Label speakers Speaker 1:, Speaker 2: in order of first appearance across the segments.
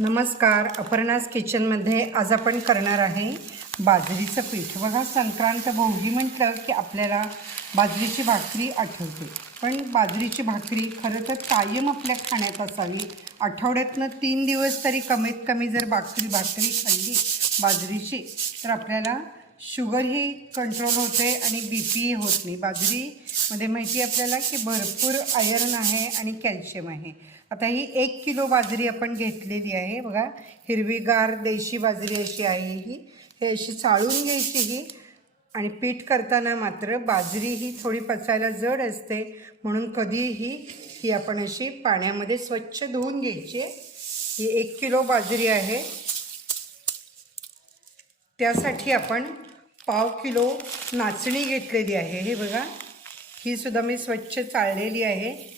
Speaker 1: नमस्कार. अपर्णास किचनमध्ये आज आपण करणार आहे बाजरीचं पीठ. बघा संक्रांत भोगी म्हटलं की आपल्याला बाजरीची भाकरी आठवते. पण बाजरीची भाकरी खरं तर कायम आपल्या खाण्यात असावी. आठवड्यातनं तीन दिवस तरी कमीत कमी जर भाकरी भाकरी खाल्ली बाजरीची तर आपल्याला शुगरही कंट्रोल होते आणि बी पीही होत नाही. बाजरीमध्ये माहिती आहे आपल्याला की भरपूर आयर्न आहे आणि कॅल्शियम आहे. आता ही एक किलो बाजरी आपण घेतलेली आहे. बघा हिरवीगार देशी बाजरी अशी आहे ही. हे अशी चाळून घ्यायची ही. आणि पीठ करताना मात्र बाजरी ही थोडी पचायला जड असते. म्हणून कधीही ही आपण अशी पाण्यामध्ये स्वच्छ धुवून घ्यायची. ही एक किलो बाजरी आहे. त्यासाठी आपण पाव किलो नाचणी घेतलेली आहे. हे बघा ही सुद्धा मी स्वच्छ चाळलेली आहे.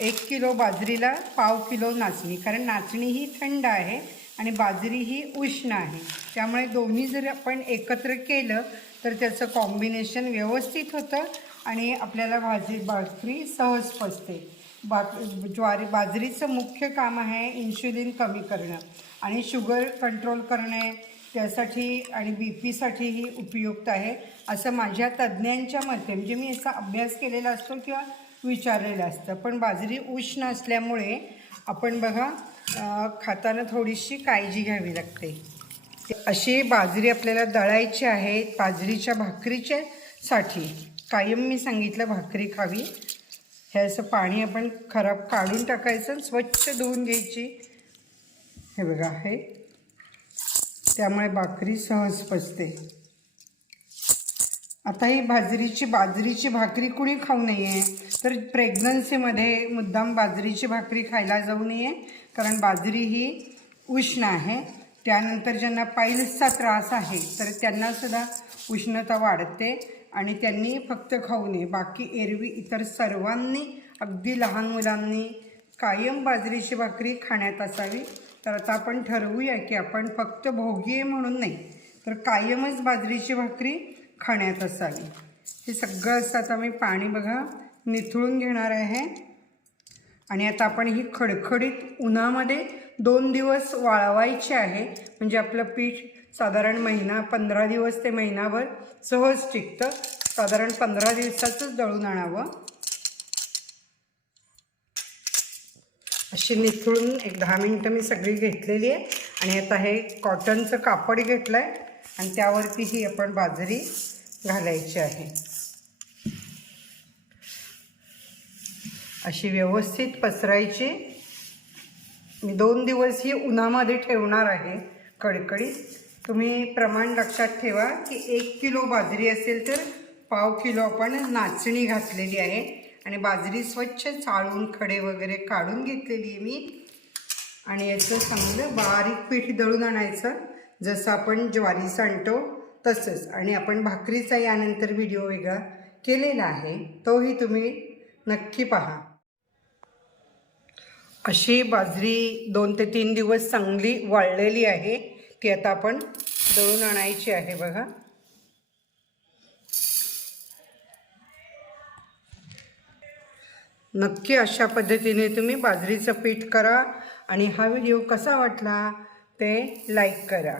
Speaker 1: एक किलो बाजरीला पाव किलो नाचणी कारण नाचणी ही थंड आहे आणि बाजरी ही उष्ण आहे. त्यामुळे दोन्ही जर आपण एकत्र केलं तर त्याचं कॉम्बिनेशन व्यवस्थित होतं आणि आपल्याला भाजी भाकरी सहज पचते. बा ज्वारी बाजरीचं मुख्य काम आहे इन्शुलिन कमी करणं आणि शुगर कंट्रोल करणे. त्यासाठी आणि बी पीसाठीही उपयुक्त आहे. असं माझ्या तज्ज्ञांच्या मते म्हणजे मी याचा अभ्यास केलेला असतो किंवा विचारलेलं असतं. पण बाजरी उष्ण असल्यामुळे आपण बघा खाताना थोडीशी काळजी घ्यावी लागते. अशी बाजरी आपल्याला दळायची आहे बाजरीच्या भाकरीच्या साठी. कायम मी सांगितलं भाकरी खावी. हे असं पाणी आपण खराब काढून टाकायचं स्वच्छ धुवून घ्यायची. हे बघा हे. त्यामुळे भाकरी सहज पचते. आता ही बाजरीची बाजरीची भाकरी कुणी खाऊ नये? तर प्रेग्नन्सीमध्ये मुद्दाम बाजरीची भाकरी खायला जाऊ नये कारण बाजरी ही उष्ण आहे. त्यानंतर ज्यांना पाईल्सचा त्रास आहे तर त्यांनासुद्धा उष्णता वाढते आणि त्यांनी फक्त खाऊ नये. बाकी एरवी इतर सर्वांनी अगदी लहान मुलांनी कायम बाजरीची भाकरी खाण्यात असावी. तर आता आपण ठरवूया की आपण फक्त भोगी आहे म्हणून नाही तर कायमच बाजरीची भाकरी खाण्यात असावी हे सगळं असं आता मी पाणी बघा निथळून घेणार आहे. आणि आता आपण ही खडखडीत उन्हामध्ये दोन दिवस वाळवायची आहे. म्हणजे आपलं पीठ साधारण महिना पंधरा दिवस ते महिनाभर सहज टिकतं. साधारण पंधरा दिवसाचंच दळून आणावं. अशी निथळून एक दहा मिनटं मी सगळी घेतलेली आहे. आणि आता हे कॉटनचं कापड घेतलं आहे आणि त्यावरती ही आपण बाजरी घालायची आहे. अशी व्यवस्थित पसरायची. मी दोन दिवस ही उन्हामध्ये ठेवणार आहे कडकडीत. तुम्ही प्रमाण लक्षात ठेवा की एक किलो बाजरी असेल तर पाव किलो आपण नाचणी घातलेली आहे. आणि बाजरी स्वच्छ चाळून खडे वगैरे काढून घेतलेली आहे मी. आणि याचं चांगलं बारीक पीठ दळून आणायचं. जसं आपण ज्वारी सांडतो तसंच आणि आपण भाकरीचा यानंतर व्हिडिओ वेगळा केलेला आहे तोही तुम्ही नक्की पहा. अशी बाजरी दोन ते तीन दिवस चांगली वाळलेली आहे ती आता आपण दळून आणायची आहे बघा. नक्की अशा पद्धतीने तुम्ही बाजरीचं पीठ करा आणि हा व्हिडिओ कसा वाटला ते लाईक करा